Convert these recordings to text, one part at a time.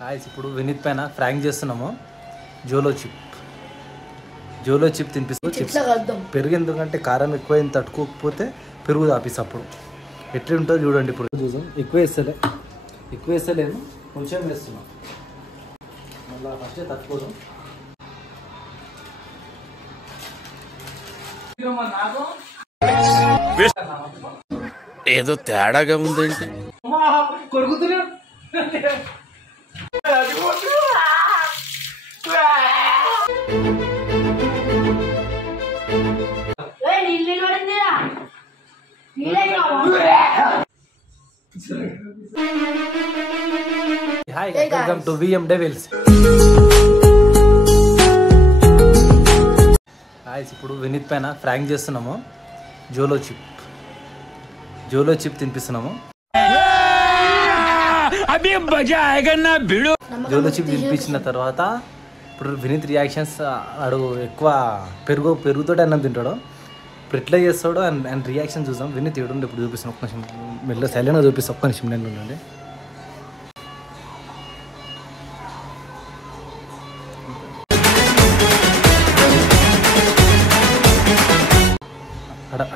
Guys ఇప్పుడు వినీత్ పైన Frank చేస్తున్నాము. జోలో చిప్ తినిపిస్తూ చిప్స్ పెరుగు, ఎందుకంటే కారం ఎక్కువైంది తట్టుకోకపోతే పెరుగు తాపిస్తా. అప్పుడు ఎట్లా ఉంటుందో చూడండి. ఇప్పుడు చూసాం ఎక్కువ వేస్తలేను, కొంచెం వేస్తున్నాం. మళ్ళీ ఫస్టే తట్టుకోదాం. ఏదో తేడాగా ఉందేంటి? కొరుకుతున్నా hi, welcome to VM devils. Guys ఇప్పుడు వినీత్ పైన ఫ్రాంక్ చేస్తున్నాము. జోలో చిప్ తినిపిస్తున్నాము. జోలో చిప్ తినిపించిన తర్వాత ఇప్పుడు వినీత్ రియాక్షన్స్ అడుగు ఎక్కువ పెరుగుతో అన్నం తింటాడు. ఇప్పుడు ఎట్లా చేస్తాడో అండ్ రియాక్షన్ చూసాం. వినీత్ ఏడుండి ఇప్పుడు చూపిస్తాను. ఒక్క నిమిషం మెల్ల సైలెంట్గా చూపిస్తాను. ఒక్క నిమిషం నేను ఉండండి.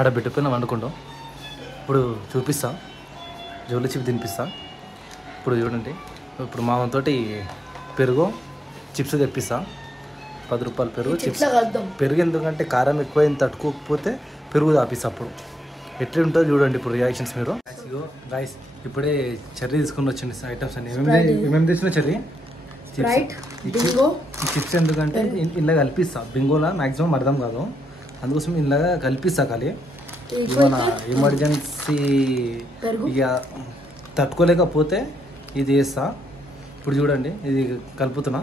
ఆడ పెట్టుకుని వండుకుంటాం. ఇప్పుడు చూపిస్తా, జోలో చిప్ తినిపిస్తా. ఇప్పుడు చూడండి, ఇప్పుడు మామతోటి పెరుగు చిప్స్ తెప్పిస్తా. 10 రూపాయలు పెరుగు చిప్స్. పెరుగు ఎందుకంటే కారం ఎక్కువైంది తట్టుకోకపోతే పెరుగు తాపిస్తా. అప్పుడు ఎట్లా ఉంటుందో చూడండి ఇప్పుడు రియాక్షన్స్ మీరు. గాయ్స్ ఇప్పుడే చెర్రీ తీసుకుని వచ్చింది. ఐటమ్స్ అన్ని ఏమేమి తెచ్చిన చెర్రీ చిప్స్ ఎందుకంటే ఇలా కల్పిస్తా. బింగోలా మ్యాక్సిమం అర్థం కాదు, అందుకోసం ఇలాగా కల్పిస్తా. ఖాళీ ఏమైనా ఎమర్జెన్సీ ఇక తట్టుకోలేకపోతే ఇది వేస్తా. ఇప్పుడు చూడండి, ఇది కలుపుతున్నా.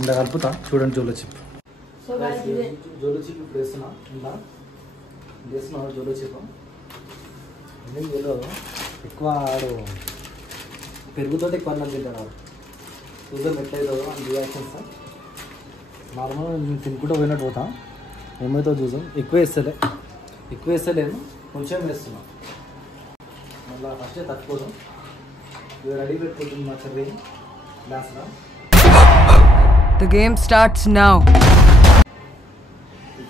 ఇలా కలుపుతా చూడండి. జోలో చిప్ ఇప్పుడు వేస్తున్నా. ఇలా వేస్తున్నా జోలో చిప్. ఎక్కువ ఆడు పెరుగుతో ఎక్కువ అన్నం తింటాడు. చూద్దాం ఎట్లయితుందో అని రియాక్షన్స్. నార్మల్ నేను తినుకుంటూ పోయినట్టు పోతా. ఏమైతే చూసాం. ఎక్కువ వేస్తలేను, కొంచెం వేస్తున్నా. మళ్ళీ ఫస్టే తట్టుకోదాం. ఇవి రెడీ పెట్టుకుంటుంది మా చెర్రీ గ్లాస్లో. The game starts now.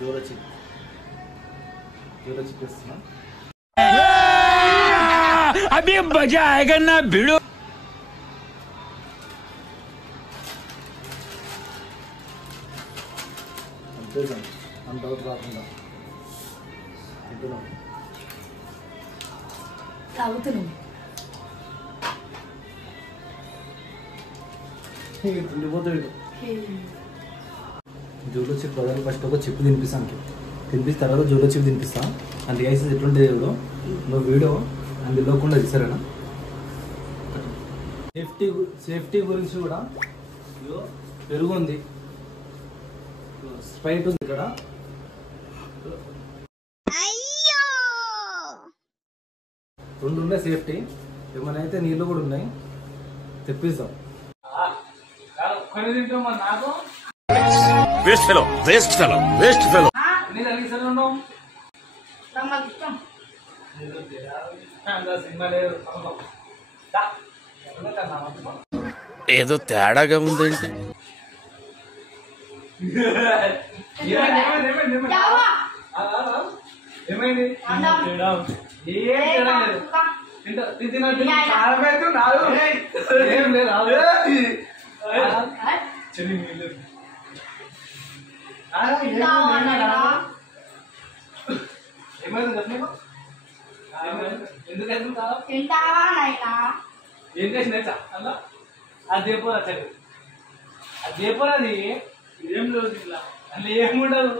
Jolo chip వేస్తున్నా. అభి మజా ఆయేగా నా భిడో. అంతేదండి, అంత అవుట్ కాకుండా తిండిపోతాడు. జోలో చిప్ బదులు ఫస్ట్ ఒక చిప్ తినిపిస్తాను. తినిపిస్తే తర్వాత జోలో చిప్ తినిపిస్తాను. అండ్ రియాక్సెస్ ఎట్లుంటుంది ఇప్పుడు నువ్వు వీడియో అందులో కూడా తీసారేనా. సేఫ్టీ గురించి కూడా పెరుగు ఉంది, స్ప్రైట్ ఉంది ఇక్కడ. రెండు ఉన్నాయి సేఫ్టీ. ఏమైనా అయితే నీళ్ళు కూడా ఉన్నాయి, తెప్పిస్తాం. Waste fellow. ఏదో తేడాగా ఉందేంటి? ఏమైంది? ఏం చేసిన అలా అదేపోరా చలి, అదేపోరా. అది ఏం లేదు ఇట్లా, అలా ఏముండదు.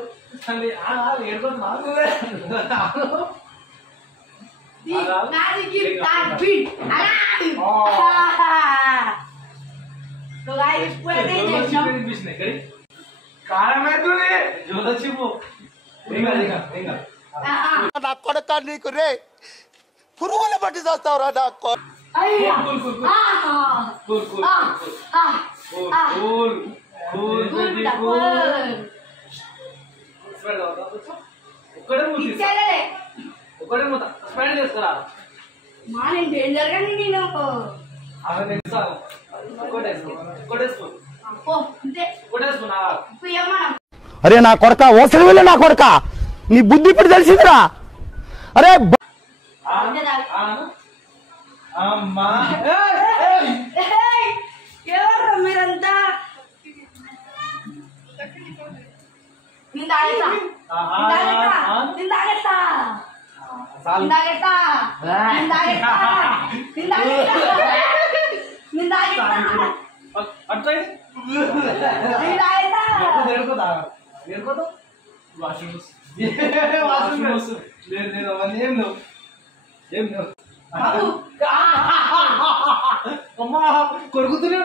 నా కొడక నీకు రే పురుగుల పట్టి చేస్తావురా నాకు. ఒకటే మూత స్ప్రెడ్ చేసుకురా. మా నేను డేంజర్ గా నేను అరే నా కొడక ఓసరి వెళ్ళి నా కొడక నీ బుద్ధి ఇప్పుడు తెలిసిందిరా అరే ఎవరు మీరంతా కొరుకుతున్నా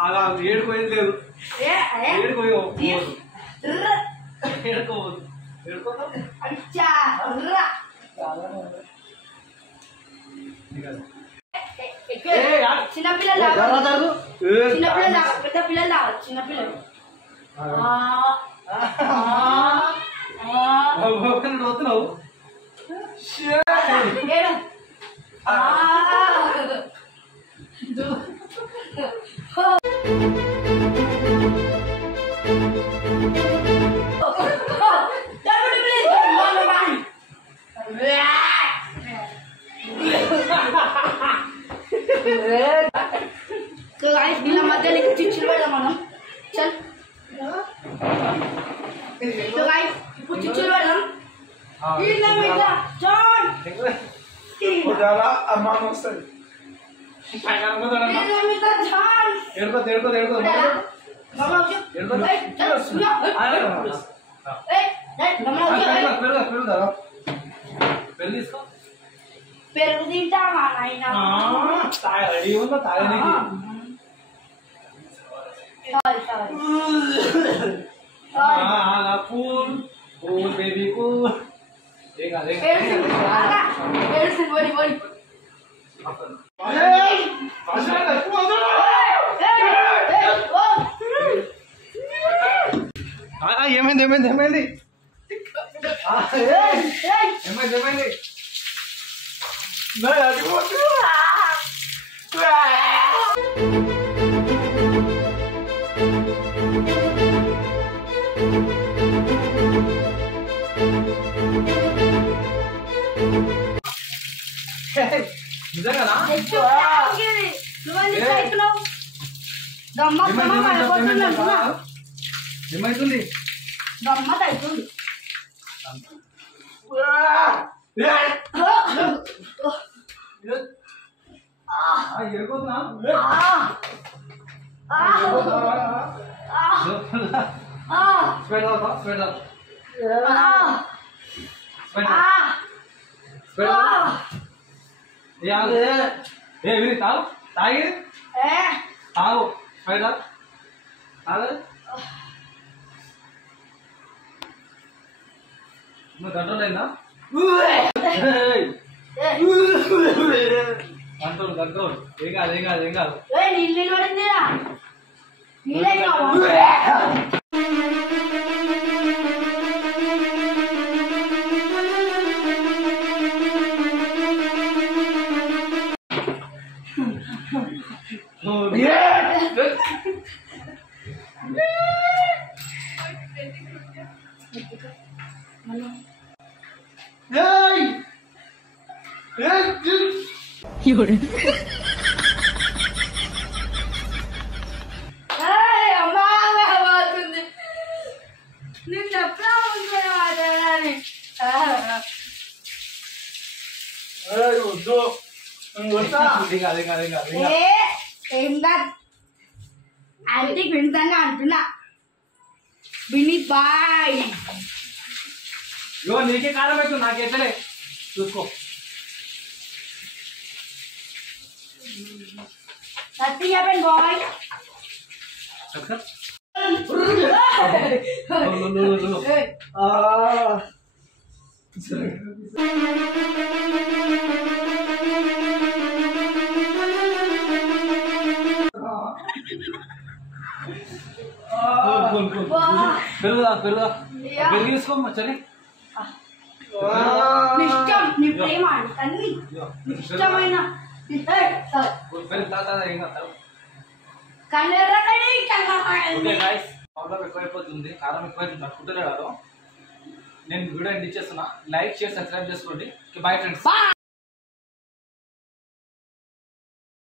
అలా ఏడుకోయేది లేదు ఏడుకోవద్దు చిన్నపిల్లలు చిన్నపిల్లలు పెద్ద పిల్లలు చిన్నపిల్లలు వస్తున్నావు వీళ్ళ మధ్య నీకు చిచ్చులు పెడదాం మనం చల్ ఇప్పుడు చిచ్చులు పెడదాం వస్తుంది పెరుగు తింటామా నాయన రెడీ ఉందా తాగడానికి కూల్ కూల్ బేబీ కూల్ ఏమైంది ఏమైంది ఏమైంది ఏమైంది ఏమైంది నిజంగానా ఏమైతుంది గమ్మత్ అవుతుంది తాగు తాగి తాగు తాగు కంట్రోల్ అయిందా కంట్రోల్ కంట్రోల్ ఏం కాదు ఏం కాదు ఏం కాదు నీళ్ళు పడిందిరా నీళ్ళే నేను చెప్పా మాట్లాడాలి ఏం కాదు ఆంటీకి వింటానే అంటున్నా విని బాయ్ నీకే కాలం అవుతుంది నాకెట్లే చూసుకో సత్తి చెప్పండి బాయ్ పెరుగుదా పెరుగుదా బిల్ తీసుకో సరే ఇష్టం నీ ప్రేమ అన్ని ఇష్టమైన ఎక్కువైపోతుంది కారం ఎక్కువైతుంది తట్టుకుంటలే కాదు నేను వీడియో ఎండ్ ఇచ్చేస్తున్నా లైక్ చేసి సబ్స్క్రైబ్ చేసుకోండి బాయ్ ఫ్రెండ్స్